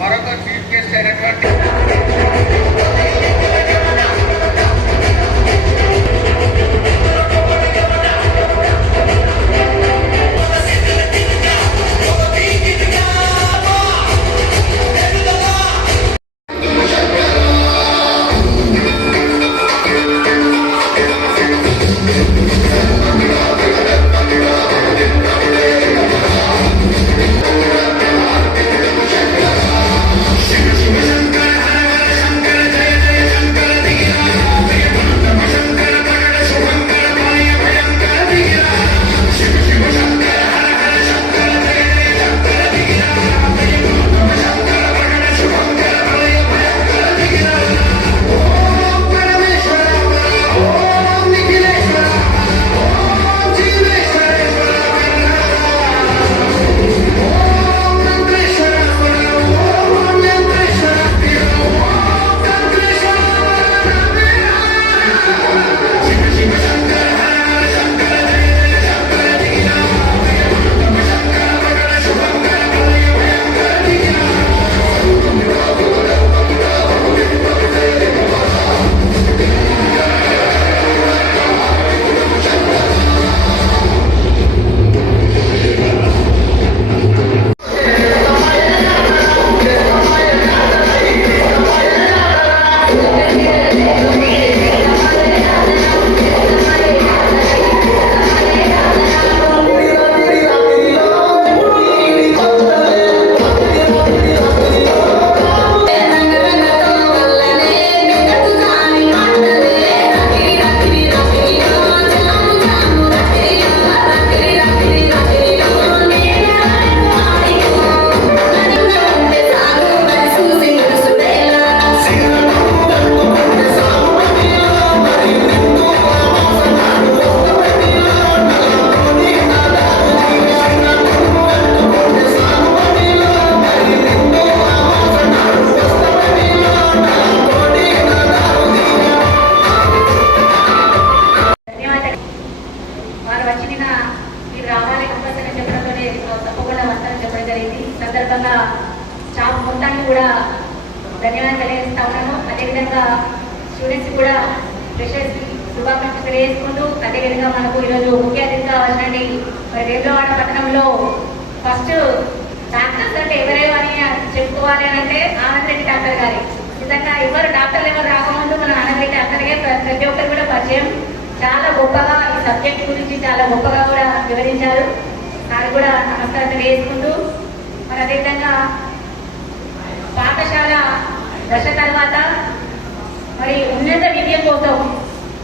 మరొక chief guest అయినటువంటి సందర్భంగా స్టాఫ్ మొత్తాన్ని కూడా ధన్యవాదాలు తెలియజేస్తా ఉన్నాను. అదేవిధంగా స్టూడెంట్స్ కూడా ఫ్రెషర్స్ శుభాకాంక్షలు తెలియజేసుకుంటూ అదేవిధంగా మనకు ఈరోజు ముఖ్య అతిథిగా వచ్చినటువంటి మరి వేములవాడ పట్టణంలో ఫస్ట్ డాక్టర్స్ అంటే ఎవరేమో అని చెప్పుకోవాలి అని అంటే ఆనందరెడ్డి డాక్టర్ గారి. నిజంగా డాక్టర్లు ఎవరు రాకముందు మన ఆనందరెడ్డి డాక్టర్గా ప్రతి ఒక్కరు కూడా పరిచయం. చాలా గొప్పగా ఈ సబ్జెక్ట్ గురించి చాలా గొప్పగా కూడా వివరించారు. దాన్ని కూడా నమస్కారం తెలియజేసుకుంటూ మరి అదేవిధంగా పాఠశాల దశ తర్వాత మరి ఉన్నత విద్య కోసం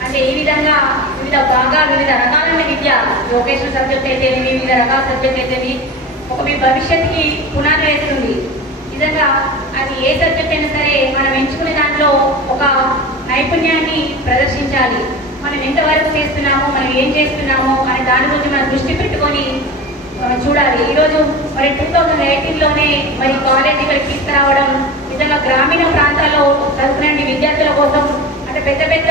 అంటే ఈ విధంగా వివిధ భాగాలు వివిధ రకాలైన విద్య వొకేషనల్ సబ్జెక్ట్ అయితే వివిధ రకాల సబ్జెక్ట్ అయితే ఒక మీ భవిష్యత్తుకి పునాది వేస్తుంది. నిజంగా అది ఏ సబ్జెక్ట్ అయినా సరే మనం ఎంచుకునే దాంట్లో ఒక నైపుణ్యాన్ని ప్రదర్శించాలి. మనం ఎంతవరకు చేస్తున్నామో మనం ఏం చేస్తున్నామో అనే దాని గురించి మనం దృష్టి పెట్టుకొని చూడాలి. ఈరోజు మరి 2018లోనే మరి కాలేజ్ ఇక్కడికి తీసుకురావడం నిజంగా గ్రామీణ ప్రాంతాల్లో చదువుకునే విద్యార్థుల కోసం అంటే పెద్ద పెద్ద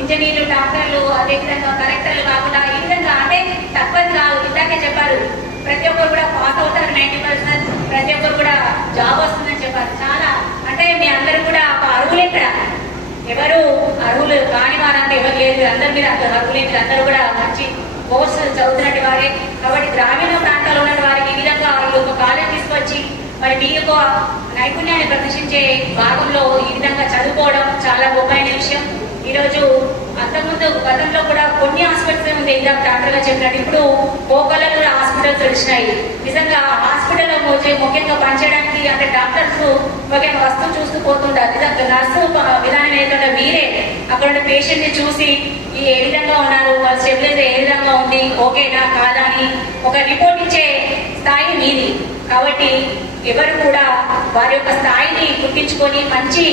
ఇంజనీర్లు డాక్టర్లు అదేవిధంగా కలెక్టర్లు కాకుండా ఈ విధంగా అంటే తక్కువది కాదు. ఇందాకే చెప్పారు ప్రతి ఒక్కరు కూడా పాస్ అవుతారు 90%, ప్రతి ఒక్కరు కూడా జాబ్ వస్తుందని చెప్పారు. చాలా అంటే మీ అందరూ కూడా అర్హులు ఇక్కడ ఎవరు అర్హులు కాని వారంటే ఎవరు లేదు. అందరి మీద అర్హులు అందరూ కూడా మంచి కోర్సు చదువుతున్నట్టు వారే. కాబట్టి గ్రామీణ ప్రాంతాల్లో ఉన్న వారికి ఈ విధంగా ఒక కాలేజ్ తీసుకొచ్చి మరి మీకు నైపుణ్యాన్ని ప్రదర్శించే భాగంలో ఈ విధంగా చదువుకోవడం చాలా గొప్పైన విషయం. ఈరోజు అంతకుముందు గతంలో కూడా కొన్ని హాస్పిటల్స్ ఉంది ఇందాక డాక్టర్ గా చెప్పినట్టు ఇప్పుడు గోపాలలో కూడా హాస్పిటల్స్ వచ్చినాయి. నిజంగా హాస్పిటల్లో ముఖ్యంగా పనిచేయడానికి అంటే డాక్టర్స్ ముఖ్యంగా వస్తువు చూస్తూ పోతుంటారు. నిజంగా నర్సు విధానం ఏంటంటే మీరే అక్కడ ఉన్న పేషెంట్ ని చూసి ఏ విధంగా ఉన్నారు, వాళ్ళ స్టెబిలైజర్ ఏ విధంగా ఉంది, ఓకేనా కాదా అని ఒక రిపోర్ట్ ఇచ్చే స్థాయి మీది. కాబట్టి ఎవరు కూడా వారి యొక్క స్థాయిని గుర్తించుకొని మంచి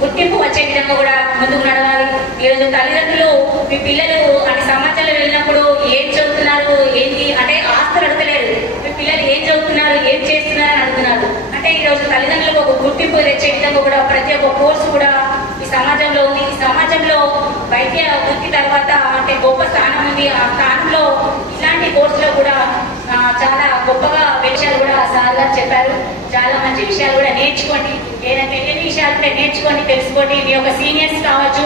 గుర్తింపు వచ్చే విధంగా కూడా ముందుకు నడవాలి. ఈరోజు తల్లిదండ్రులు మీ పిల్లలు అంటే సమాజంలో వెళ్ళినప్పుడు ఏం చదువుతున్నారు ఏంటి అంటే ఆస్తులు అడగలేరు, మీ పిల్లలు ఏం చదువుతున్నారు ఏం చేస్తున్నారు అని అడుగుతున్నారు. అంటే ఈరోజు తల్లిదండ్రులకు ఒక గుర్తింపు తెచ్చే విధంగా కూడా ప్రతి ఒక్క కోర్సు కూడా ఈ సమాజంలో ఉంది. ఈ సమాజంలో వైద్య వృత్తి తర్వాత అంటే గొప్ప స్థానం ఉంది. ఆ స్థానంలో ఇలాంటి కోర్సులో కూడా చాలా గొప్పగా విషయాలు కూడా సార్ గారు చెప్పారు. చాలా మంచి విషయాలు కూడా నేర్చుకోండి. ఏదైనా తెలియని విషయాలు కూడా నేర్చుకొని తెలుసుకోండి. మీ యొక్క సీనియర్స్ కావచ్చు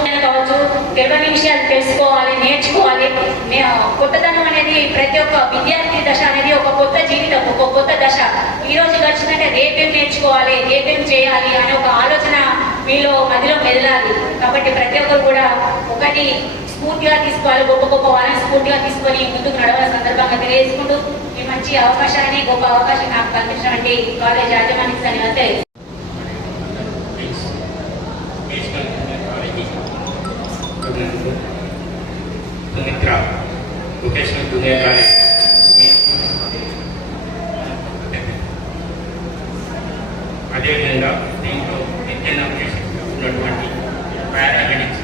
తెలియని విషయాలు తెలుసుకోవాలి, నేర్చుకోవాలి. కొత్తదనం అనేది ప్రతి ఒక్క విద్యార్థి దశ అనేది ఒక కొత్త జీవితం, ఒక కొత్త దశ. ఈ రోజు గడిచిందంటే రేపేం నేర్చుకోవాలి, రేపేం చేయాలి అనే ఒక ఆలోచన మీలో మదిలో మెదలాలి. కాబట్టి ప్రతి ఒక్కరు కూడా ఒకటి స్ఫూర్తిగా తీసుకోవాలి, గొప్ప గొప్ప వాళ్ళని స్ఫూర్తిగా తీసుకొని ముందుకు నడవాల్సిన సందర్భంగా తెలియజేసుకుంటూ ఈ మంచి అవకాశాన్ని గొప్ప అవకాశం నాకు కల్పించినటువంటి కాలేజ్ యాజమాన్యానికి ధన్యవాదాలు తెలియజేస్తున్నాను. సుమిత్ర వొకేషనల్ జూనియర్ కాలేజ్ అదేవిధంగా దీంట్లో ఉన్నటువంటి పారామెడిక్స్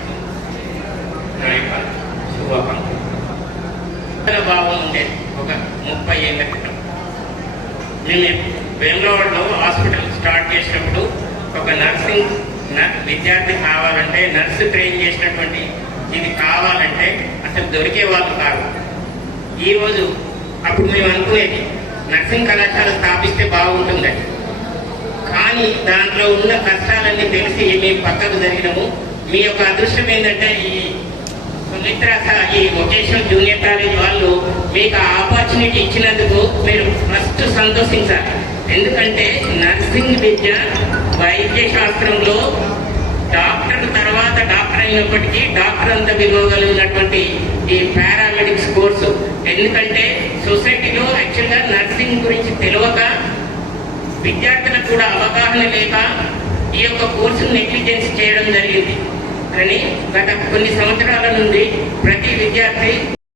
నా యొక్క శుభాకాంక్షలు. భావం ఉండేది ఒక 30 ఏళ్ళ క్రితం. మేము బెంగళూరులో హాస్పిటల్ స్టార్ట్ చేసినప్పుడు ఒక నర్సింగ్ విద్యార్థి కావాలంటే నర్సు ట్రైన్ చేసినటువంటి ఇది కావాలంటే అసలు దొరికే వాళ్ళు కాదు. ఈరోజు అప్పుడు మేము అనుకునేది నర్సింగ్ కళాశాల స్థాపిస్తే బాగుంటుందని. కానీ దాంట్లో ఉన్న కష్టాలన్నీ తెలిసి మేము పక్కకు జరిగినాము. మీ యొక్క అదృష్టం ఏంటంటే ఈ సుమిత్ర ఈ వొకేషనల్ జూనియర్ కాలేజ్ వాళ్ళు మీకు ఆ ఆపర్చునిటీ ఇచ్చినందుకు మీరు ఫస్ట్ సంతోషించాలి. ఎందుకంటే నర్సింగ్ విద్య వైద్య శాస్త్రంలో డాక్టర్ తర్వాత డాక్టర్ అయినప్పటికీ డాక్టర్ అంత విలువ కలిగినటువంటి ఈ పారామెడిక్స్ కోర్సు. ఎందుకంటే సొసైటీలో యాక్చువల్గా నర్సింగ్ గురించి తెలియక విద్యార్థులకు కూడా అవగాహన లేక ఈ యొక్క కోర్సును నెగ్లిజెన్స్ చేయడం జరిగింది. కానీ గత కొన్ని సంవత్సరాల నుండి ప్రతి విద్యార్థి